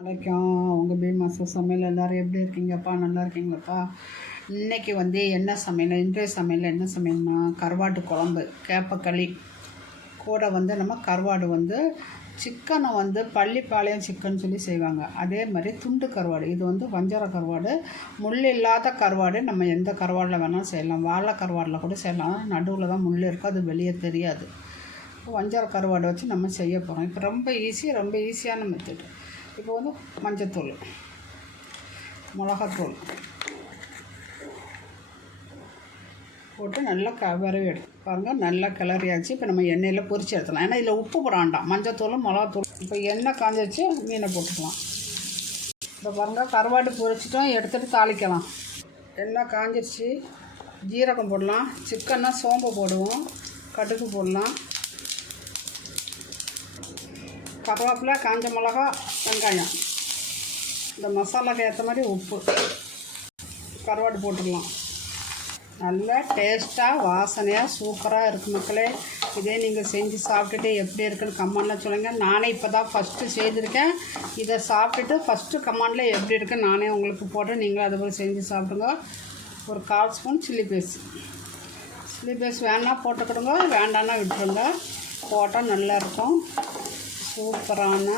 வணக்கம். உங்கள் B master சமையல். எல்லோரும் எப்படி இருக்கீங்கப்பா? நல்லா இருக்கீங்களாப்பா? இன்றைக்கி வந்து என்ன சமையல்? இன்றைய சமையல் என்ன சமையல்னா கருவாட்டு குழம்பு கேப்பக்களி. கூட வந்து நம்ம கருவாடு வந்து சிக்கனை வந்து பள்ளிப்பாளையம் சிக்கன் சொல்லி செய்வாங்க. அதே மாதிரி துண்டு கருவாடு. இது வந்து வஞ்சர கருவாடு. முள் இல்லாத கருவாடு. நம்ம எந்த கருவாடில் வேணாலும் செய்யலாம். வாழை கருவாடில் கூட செய்யலாம். நடுவில் தான் முள் இருக்கும் அது வெளியே தெரியாது. வஞ்சர கருவாடு வச்சு நம்ம செய்ய போகிறோம் இப்போ ரொம்ப ஈஸி ரொம்ப ஈஸியான மெத்தடு இப்போ வந்து மஞ்சத்தூள் மிளகாத்தூள் போட்டு நல்லா க விரவி எடுத்து பாருங்கள் நல்லா கிளறியாச்சு இப்போ நம்ம எண்ணெயில் பொரிச்சு எடுத்துலாம் ஏன்னா இதில் உப்பு போட வேண்டாம். மஞ்சத்தூளும் மிளகாத்தூள் இப்போ எண்ணெய் காஞ்சிச்சு மீனை போட்டுக்கலாம். இப்போ பாருங்கள் கருவாட்டு பொரிச்சிட்டோம். எடுத்துகிட்டு தாளிக்கலாம். எண்ணெய் காஞ்சிருச்சு. ஜீரகம் போடலாம். சிக்கன்னா சோம்பு போடுவோம். கடுகு போடலாம். கருவேப்பிலை காஞ்ச மிளகா வெங்காயம். இந்த மசாலாக்கு ஏற்ற மாதிரி உப்பு. கருவாடு போட்டுடலாம். நல்லா டேஸ்ட்டாக வாசனையாக சூப்பராக இருக்குது மக்களே. இதே நீங்கள் செஞ்சு சாப்பிட்டுட்டு எப்படி இருக்குன்னு கமெண்டில் சொல்லுங்கள் நானே இப்போ தான் ஃபஸ்ட்டு செய்திருக்கேன். இதை சாப்பிட்டுட்டு ஃபஸ்ட்டு கமெண்டில் எப்படி இருக்குன்னு நானே உங்களுக்கு போட்டு நீங்களும் அதை போல் செஞ்சு சாப்பிடுங்க. ஒரு கால் spoon chilli paste chilli paste வேணால் போட்டுக்கிடுங்க வேண்டான்னா விட்டுருங்க. போட்டால் நல்லாயிருக்கும் சூப்பரான